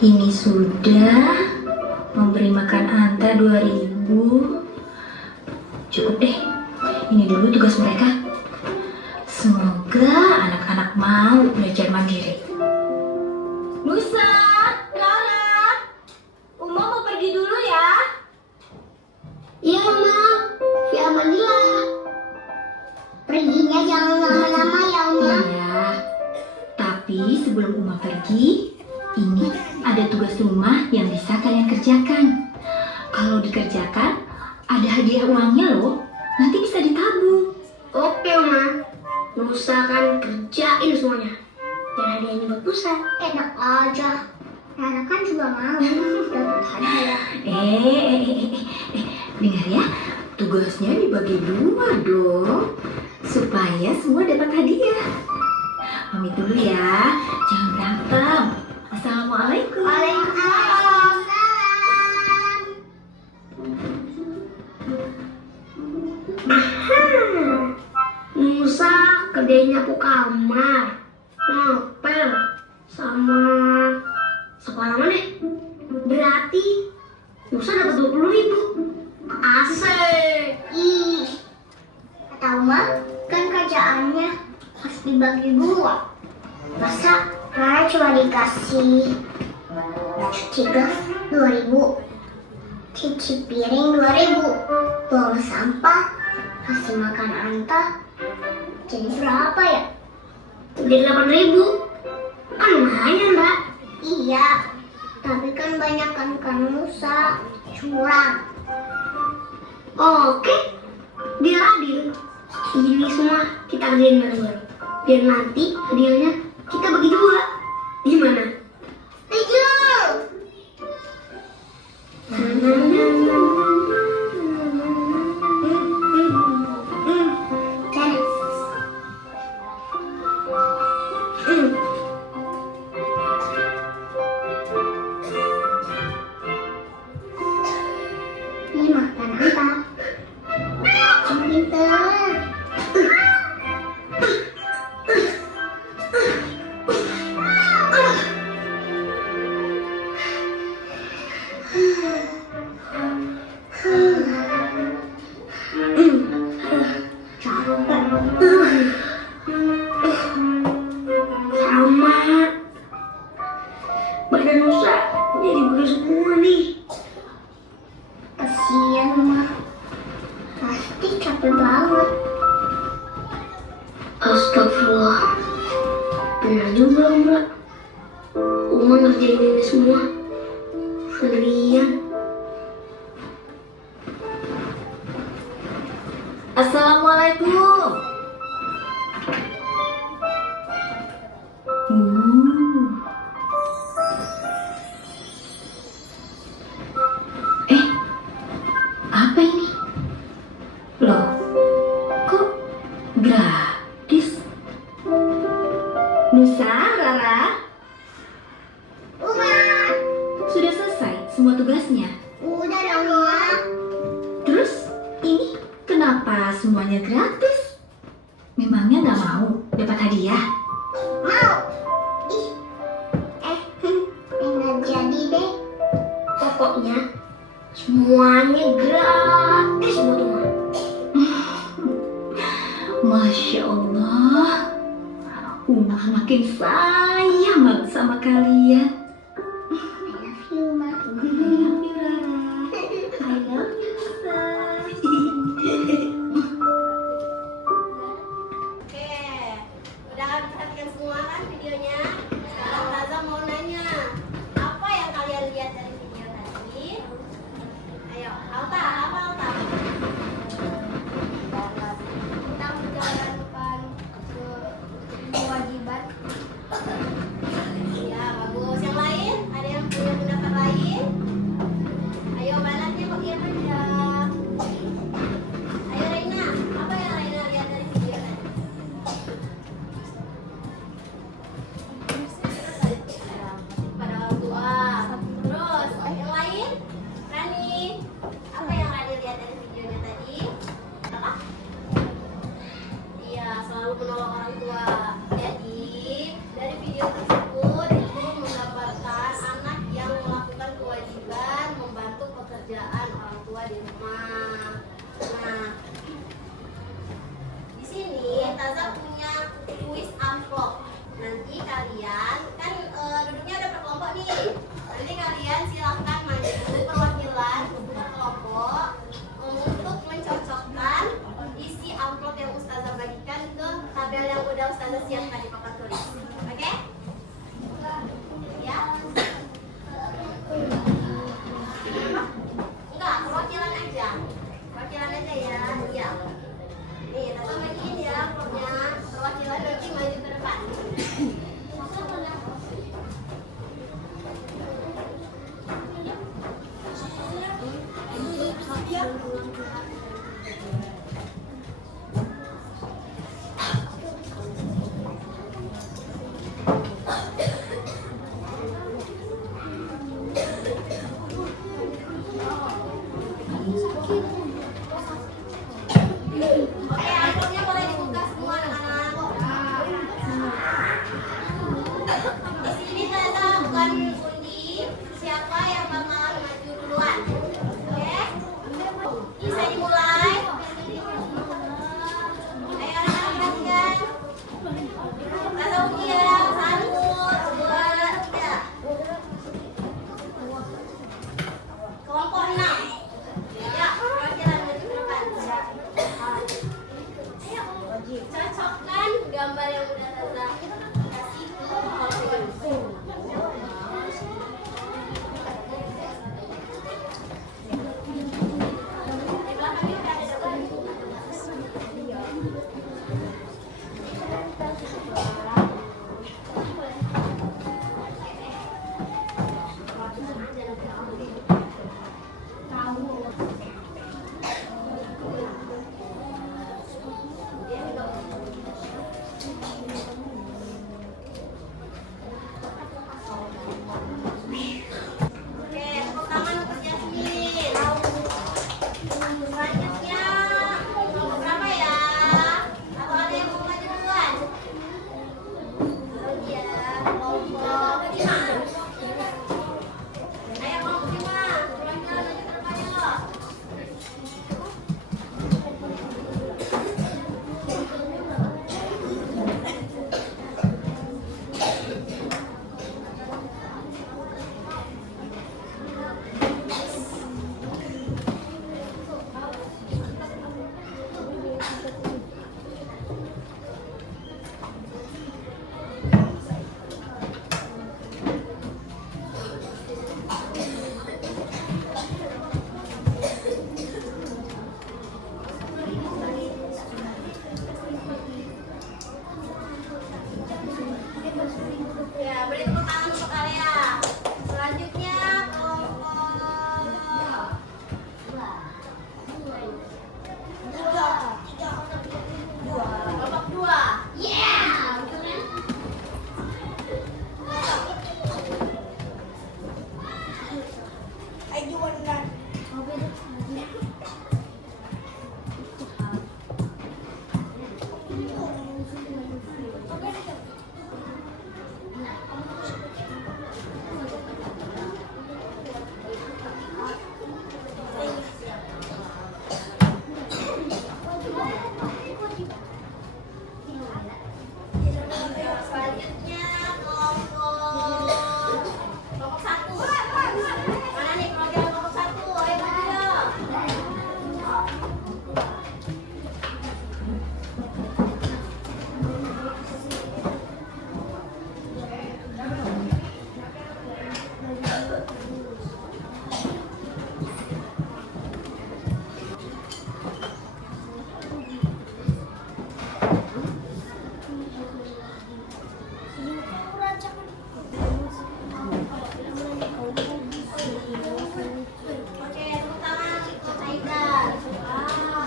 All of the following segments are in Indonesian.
Ini sudah memberi makan Anta 2000. Cukup deh. Ini dulu tugas mereka. Semoga anak-anak mau belajar mandiri. Nusa, Rara, Uma mau pergi dulu ya. Iya, Oma. Vi amanillah. Perginya jangan lama-lama ya, Oma. Iya. Tapi sebelum Uma pergi, ini ada tugas rumah yang bisa kalian kerjakan. Kalau dikerjakan, ada hadiah uangnya loh. Nanti bisa ditabung. Oke, Oma. Nusa kan kerjain semuanya. Dan hadiahnya buat Nusa. Enak aja. Rara kan juga mau dapat hadiah. Dengar ya, tugasnya dibagi 2 dong, supaya semua dapat hadiah. Pamit dulu ya, jangan berantem. Assalamualaikum. Waalaikumsalam. Nusa kerjain nyapu kamar, ngepel, sama sekolah mana? Berarti Nusa dapat 20.000. Asik. Ih, kata Uma, kan kerjaannya harus dibagi 2. Masa Rara cuma dikasih cuci gas 2.000, cuci piring 2.000, buang sampah, kasih makan Anta, jadi berapa ya? Jadi 8.000. Kan lumayan, Mbak. Iya, tapi kan banyak kan Nusa curang. Oke, biar adil. Ini semua kita kerjain bareng-bareng. Biar nanti hadiahnya kita bagi 2. Gimana? Setuju. Ini makan apa? Pintar. Sama. Badan Nusa jadi begini semua nih. Kasian, Ma. Pasti capek banget. Astagfirullah. Benar juga, Mbak. Uma ngerjain ini semua sendirian. Assalamualaikum. Apa ini? Loh, kok gratis? Nusa, Rara, Uma, sudah selesai semua tugasnya? udah dong, Ma. Terus ini kenapa semuanya gratis? Memangnya nggak mau dapat hadiah? Mau. Ih. Nggak jadi deh. Pokoknya semuanya gratis buat Uma. Masya Allah, Uma makin sayang banget sama kalian. I love you, Ma. I love you, Rara. I love you, Nusa. Oke, udah perhatikan semua kan videonya? Sekarang Taza mau nanya, apa yang kalian lihat dari video tadi? Ayo, Alta, apa Alta? Kita menjalankan kewajiban. Iya, bagus. Yang lain? Ada yang punya pendapat lain? Ayo, balasnya pakai apa ya? Ayo Reina, apa yang Reina lihat dari video tadi? Pada orang tua. Terus yang lain? Rani, apa yang Rani lihat dari videonya tadi? Apa? Iya, selalu menolong orang tua. Jadi dari video tersebut ibu mendapatkan anak udah Ustazah siapkan di papan tulis. Oke? Ya? Enggak, perwakilan aja. Perwakilan aja ya. Iya. Nih, Tata bagiin ya pokoknya. Perwakilan nanti maju ke depan. Oke, albumnya boleh dibuka semua anak-anak. Di sini Tata bukan undi siapa yang bakal maju duluan. Oke? Bisa dimulai. Ayo anak-anak perhatikan. Tata undi ya. 1, 2, 3. Kelompok 6. Ya, perwakilan maju ke depan. Cocokkan gambar yang udah Tata kasih ke kelompok. Di belakangnya ada gambar. Oke, tepuk tangan untuk Jasmine. Selanjutnya kelompok berapa ya? Atau ada yang mau maju duluan? Iya, kelompok 5. Ayo kelompok 5, perwakilan maju ke depan yuk. Ya, beri tepuk tangan untuk Alia. Selanjutnya kelompok 2. Yeah, betul kan? Selanjutnya kelompok 1. Mana nih perwakilan kelompok 1? Ayo maju dong. Oke, tepuk tangan untuk Aida.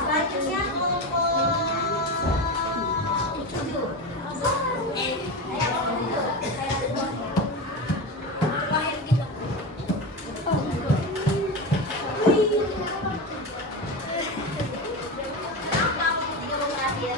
Selanjutnya kelompok 7. Ayo kelompok 7. Kenapa kelompok 3 mau terakhir?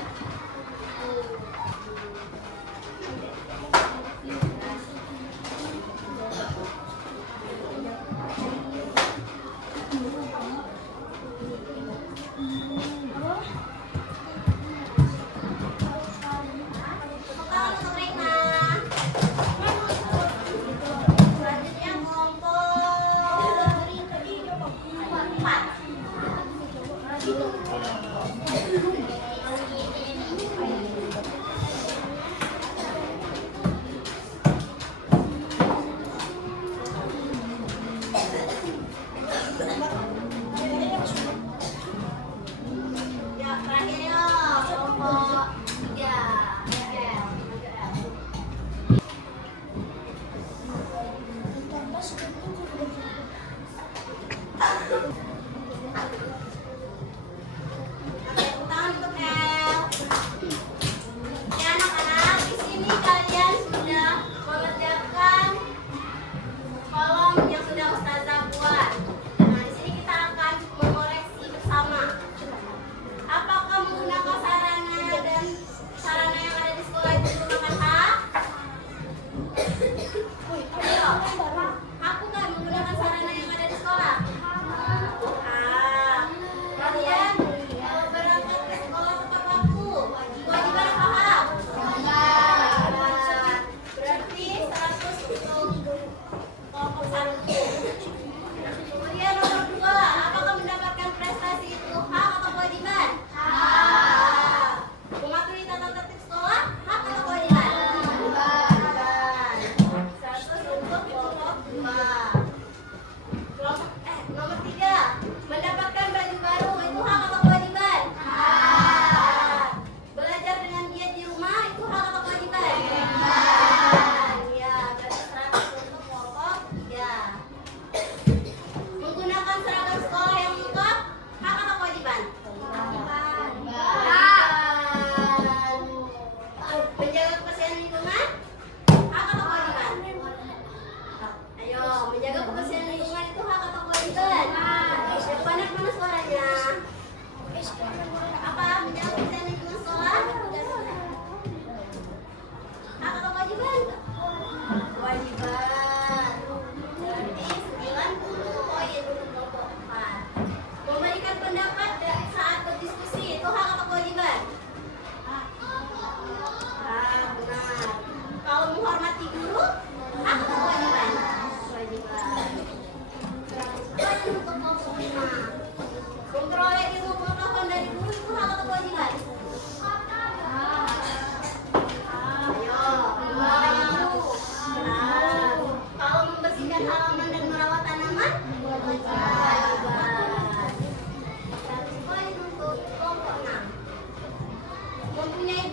Tepuk tangan untuk Rina. Selanjutnya kelompok 4.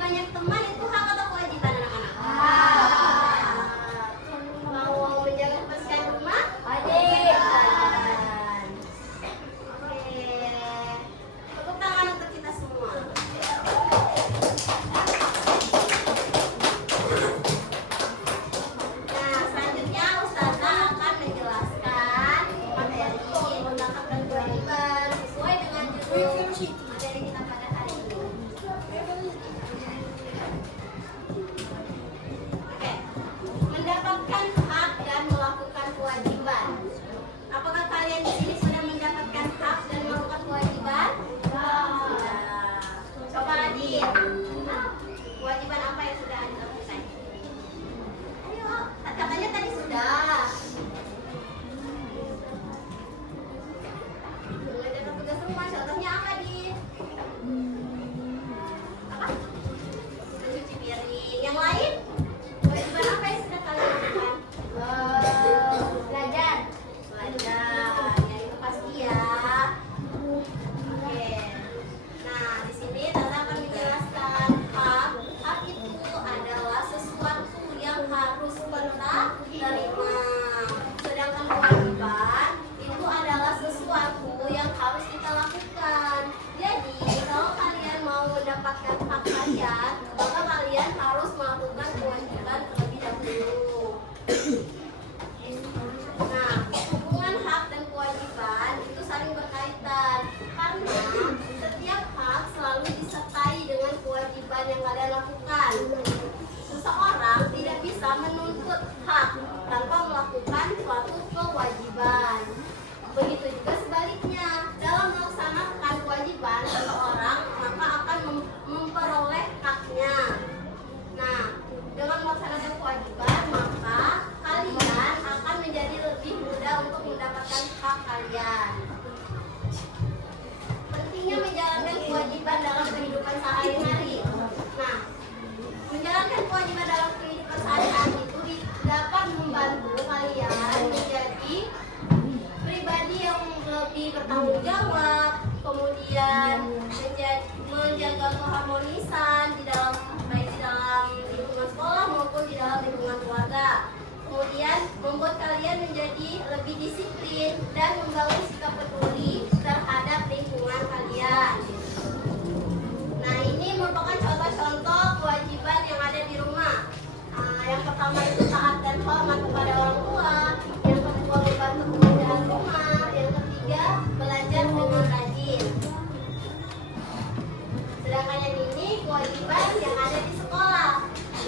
banyak teman itu hak atau kewajiban anak-anak? Mau menjaga kebersihan rumah? Kewajiban. Oke. Tepuk tangan untuk kita semua. Nah, selanjutnya Ustazah akan menjelaskan materi mendapatkan kewajiban sesuai dengan judul materi kita pada hari ini. Oke, mendapatkan hak dan melakukan kewajiban. Apakah kalian di sini sudah mendapatkan hak dan melakukan kewajiban? Sudah. Coba Adit, kewajiban apa yang sudah Adit lakukan? Ayo, katanya tadi sudah. Mengerjakan tugas rumah, contohnya apa Adit? Apa? Mencuci piring. Yang lain? Kewajiban apa yang sudah kalian lakukan? Belajar. Belajar, ya itu pasti ya. Oke. Nah, di sini Tata akan menjelaskan hak. Hak itu adalah sesuatu yang harus kita terima. Sedangkan kewajiban itu adalah sesuatu yang harus kita lakukan. Jadi, kalau kalian mau mendapatkan hak kalian, maka kalian harus melakukan kewajiban terlebih dahulu. Nah, hubungan hak dan kewajiban itu saling berkaitan karena setiap hak selalu disertai dengan kewajiban yang kalian lakukan. Seseorang tidak bisa menuntut hak tanpa melakukan suatu kewajiban. Begitu juga sebaliknya, dalam melaksanakan kewajiban seseorang maka akan memperoleh haknya. Nah, dengan melaksanakan kewajiban maka kalian akan menjadi lebih mudah untuk mendapatkan hak kalian. Pentingnya menjalankan kewajiban dalam kehidupan sehari-hari. Nah, menjalankan kewajiban dalam kehidupan sehari-hari itu dapat membantu kalian menjadi pribadi yang lebih bertanggung jawab, kemudian menjaga keharmonisan di dalam baik di dalam lingkungan sekolah maupun di dalam lingkungan keluarga. Kemudian membuat kalian menjadi lebih disiplin dan membangun sikap peduli terhadap lingkungan kalian. Nah, ini merupakan contoh-contoh kewajiban yang ada di rumah. Yang pertama itu taat dan hormat kepada orang tua. Yang kedua membantu pekerjaan rumah. Yang ketiga belajar dengan rajin. Sedangkan yang ini kewajiban yang ada di sekolah,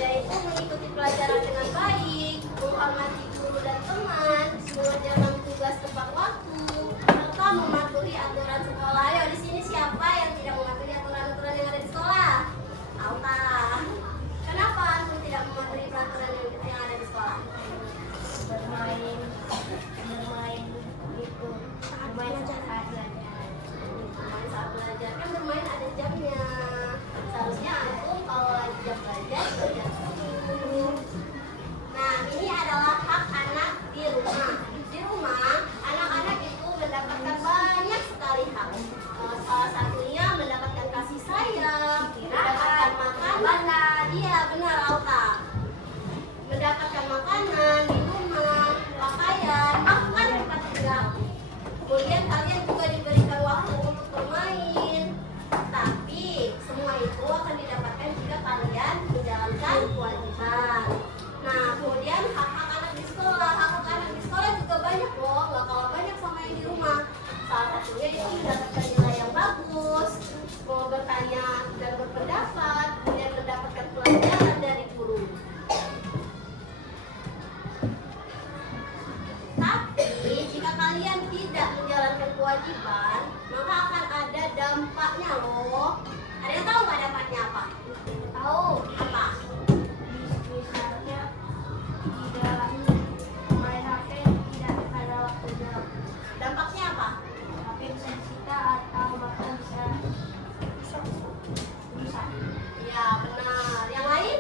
yaitu mengikuti pelajaran dengan baik, menghormati guru dan teman, mengerjakan tugas tepat waktu, serta mematuhi aturan sekolah. Ayo, di sini siapa yang tidak mematuhi aturan-aturan yang ada di sekolah? Alta. Kenapa antum tidak mematuhi peraturan yang ada di sekolah? Bermain itu. Bermain saat belajar. Bermain saat belajar, kan bermain ada jamnya. Seharusnya antum kalau lagi jam belajar dulu. Nah, ini adalah hak anak di rumah. Di rumah, anak-anak itu mendapatkan banyak sekali hak. Salah satunya mendapatkan kasih sayang, mendapatkan makanan. Iya, benar Alta. Mendapatkan makanan, minuman, pakaian, bahkan tempat tinggal. Kemudian kalian juga diberikan waktu untuk bermain. Tapi semua itu akan didapatkan jika kalian menjalankan kewajiban. Nah, kemudian hak-hak anak di sekolah. Hak-hak anak di sekolah juga banyak loh, nggak kalah banyak sama yang di rumah. Salah satunya itu mendapatkan nilai yang bagus, mau bertanya dan berpendapat, kemudian mendapatkan pelajaran dari guru. Tapi jika kalian tidak menjalankan kewajiban, maka akan ada dampaknya loh. Ada yang tahu nggak dampaknya apa? Tahu. Apa? Misalnya tidak main HP tidak pada waktunya. Dampaknya apa? HP bisa disita atau bahkan bisa rusak. Ya benar. Yang lain?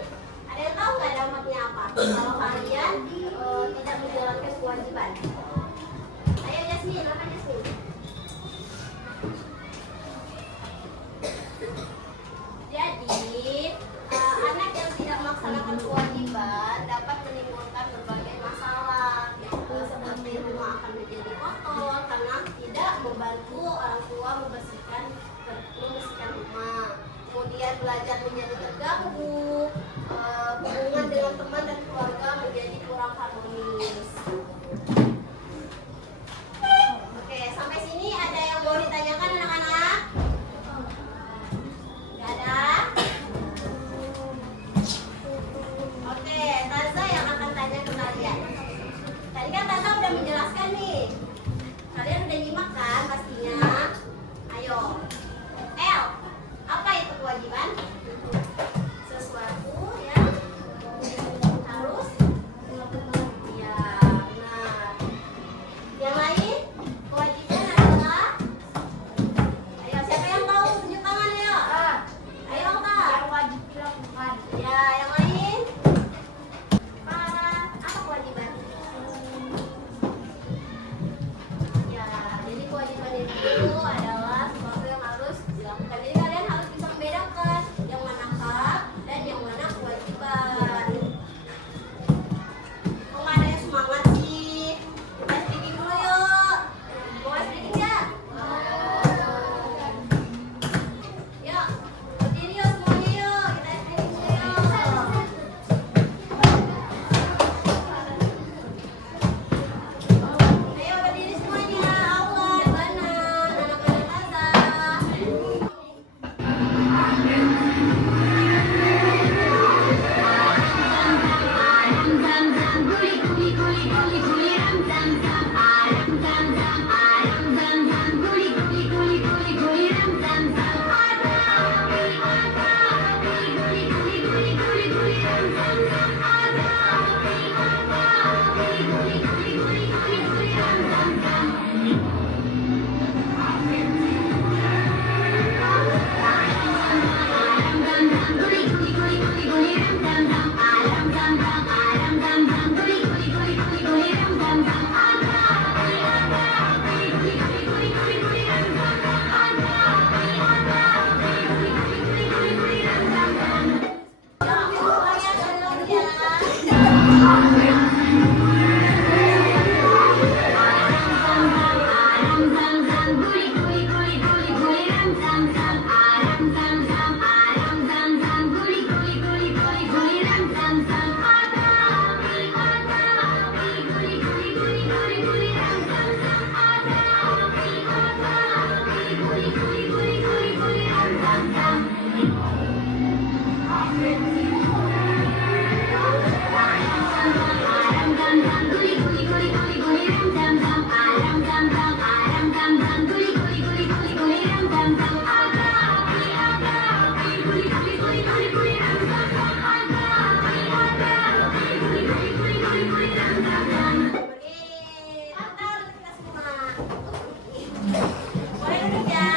Boleh duduk ya.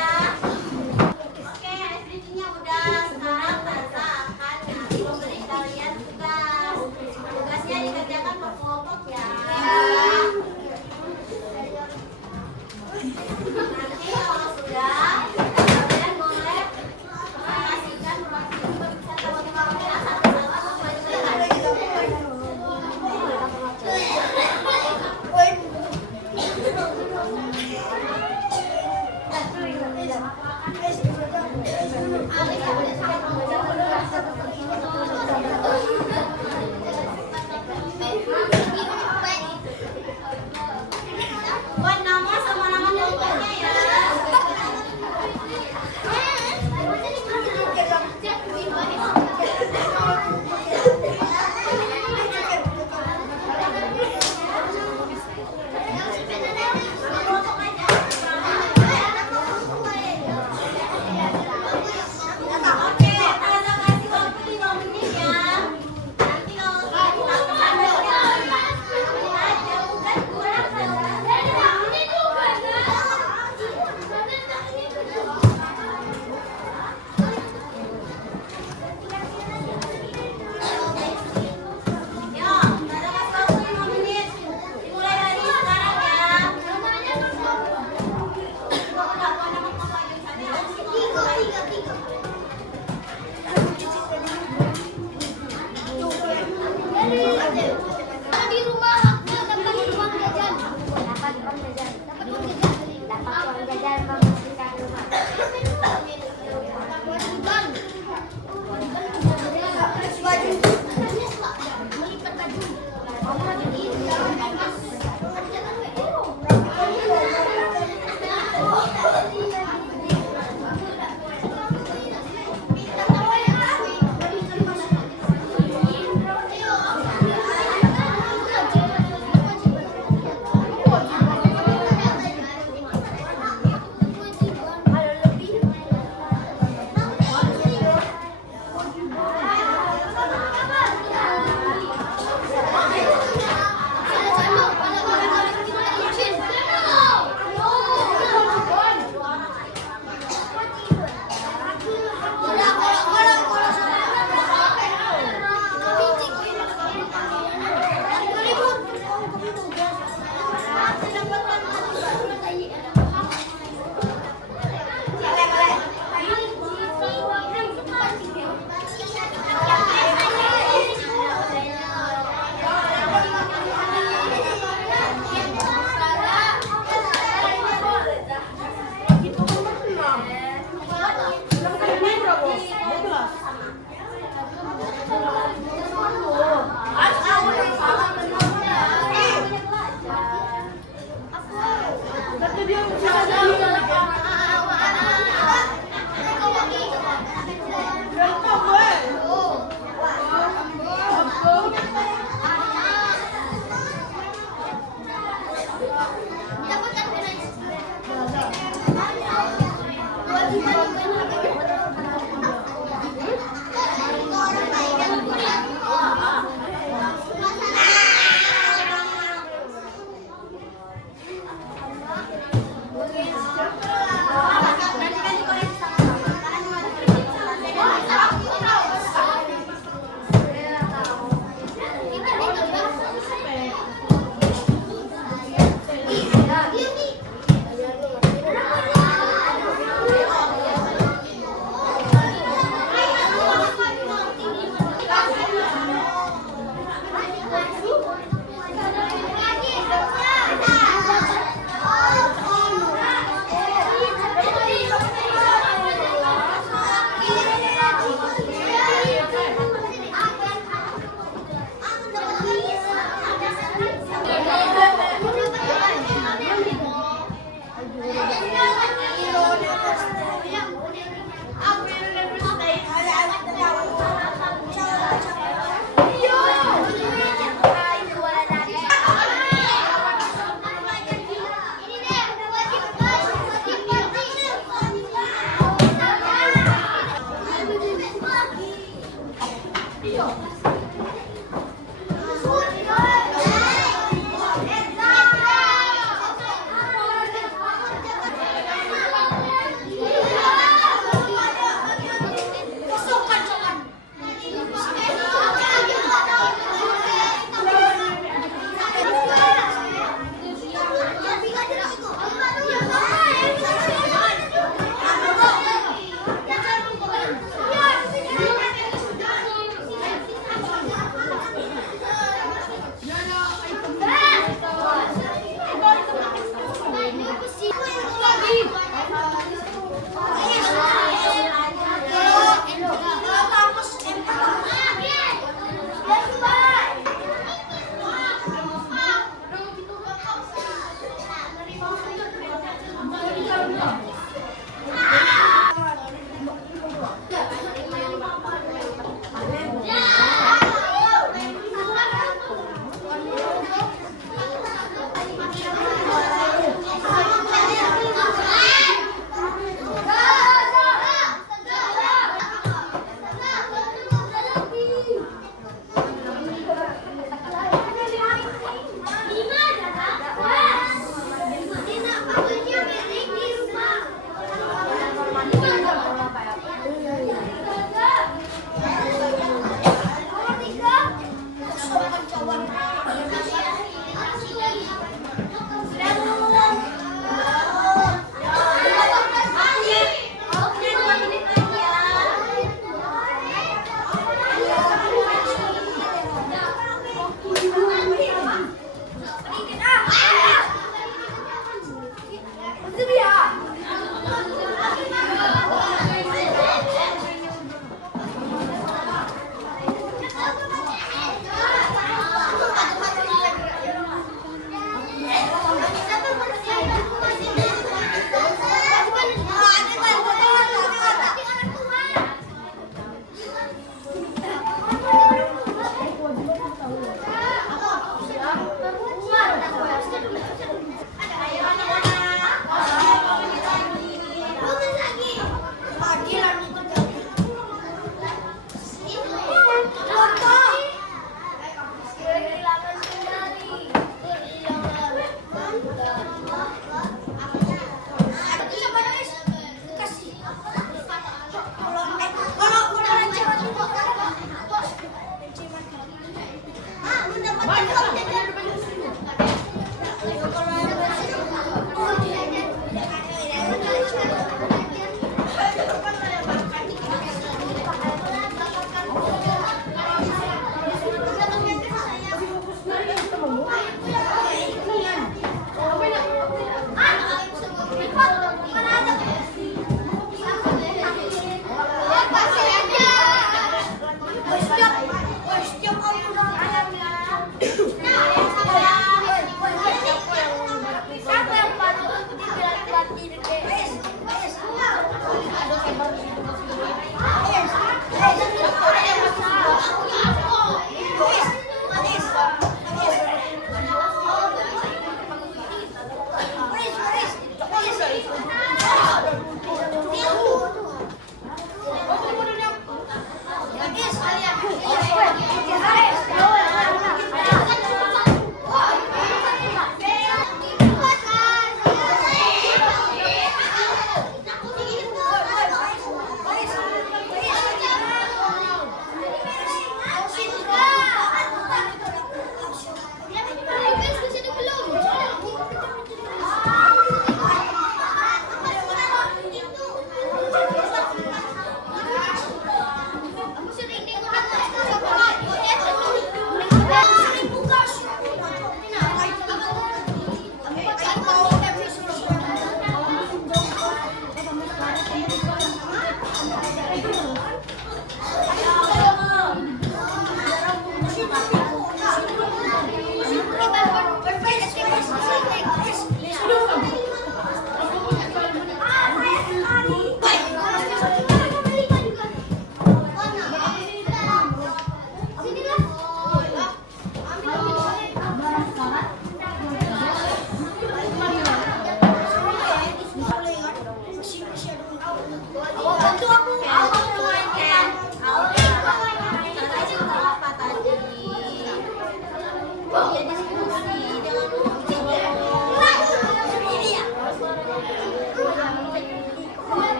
Oke, es bridging-nya udah. Sekarang Taza akan ngasih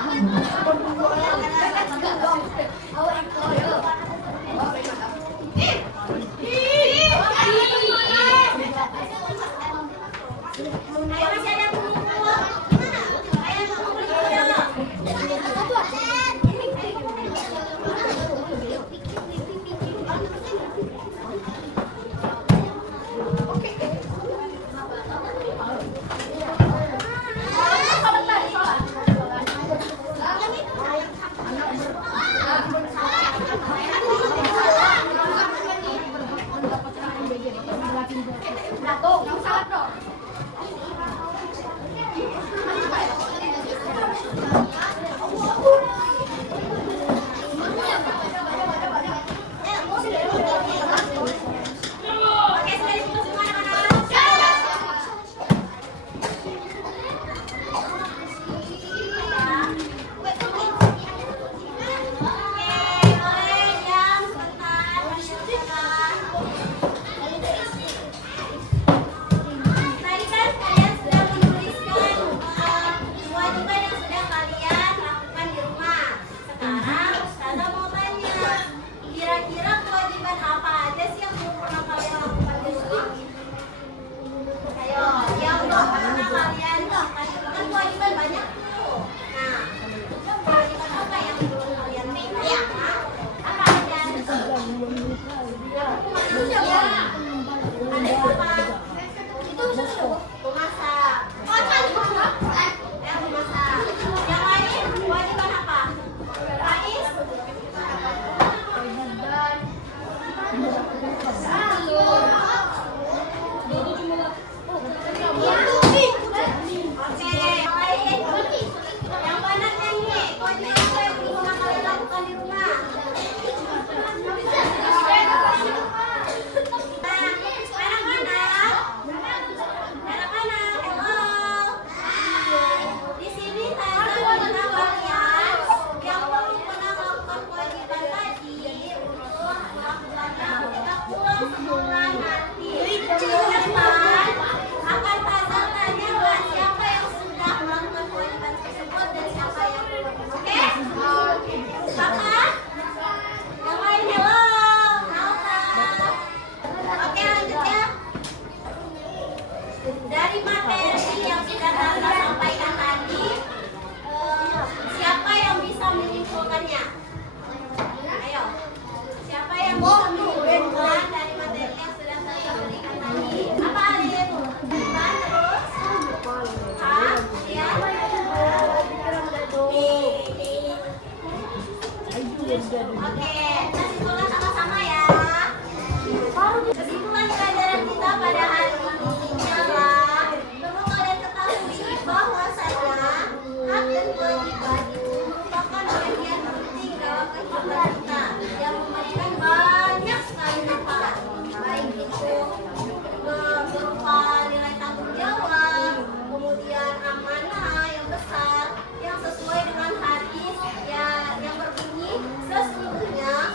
Ayo masih ada buku. Gimana? Ayo kamu beli dulu. Oke, sudah ditutup semua anak-anak. Oke, boleh diam sebentar. Tadi kan kalian sudah menuliskan kewajiban yang sudah kalian lakukan di rumah. Sekarang Ustazah mau tanya, kira-kira kewajiban apa aja sih yang belum pernah kalian lakukan di rumah? Ayo, yang belum pernah kalian lakukan di rumah kan kewajiban banyak tuh. Nah, kewajiban apa yang belum kalian lakukan? Apa aja? Ya. Ada apa? Itu memasak. Yang memasak. Yang lain kewajiban apa? Rais? Oke, yang lain. Yang banyak nyanyi. Kewajiban apa yang belum pernah kalian lakukan di rumah? Anak-anak, hello. Di sini Taza minta kalian yang belum pernah melakukan kewajiban tadi untuk melakukannya ketika pulang sekolah nanti. Minggu depan akan Taza tanya buat siapa yang sudah melakukan kewajiban tersebut dan siapa yang belum. Oke? Kakak? Yang lain hello. Halo. Oke, lanjut ya. Dari materi yang sudah Taza sampaikan tadi, siapa yang bisa menyimpulkannya? Ayo, siapa yang bisa menyimpulkan dari materi yang sudah Taza berikan tadi? Apa Alif? Bukan terus? Hah? Ya? Oke, kita simpulkan sama-sama ya. Kesimpulan pelajaran kita pada hari ini adalah perlu kalian ketahui bahwasanya hak dan kewajiban itu merupakan bagian penting dalam kehidupan kita yang memberikan banyak sekali manfaat, baik itu berupa nilai tanggung jawab, kemudian amanah yang besar yang sesuai dengan hadis yang berbunyi sesungguhnya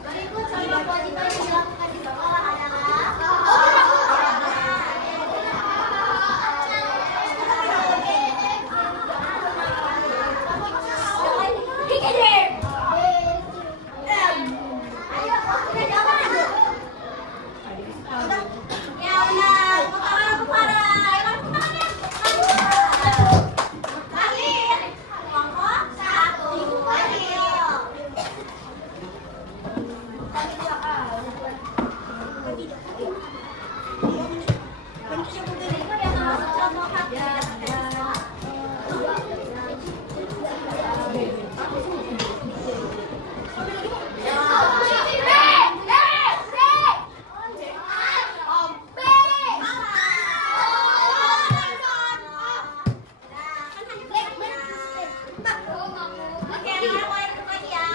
Berikut contoh kewajiban yang dilakukan di sekolah adalah ayo, kita jawab. Ya udah, tepuk tangan untuk Farah. Ayo, tepuk tangannya. Lagi. Kelompok 1. Ayo. Berikut yang termasuk contoh hak yang didapatkan di sekolah. Oke, sekarang mulai duduk lagi ya.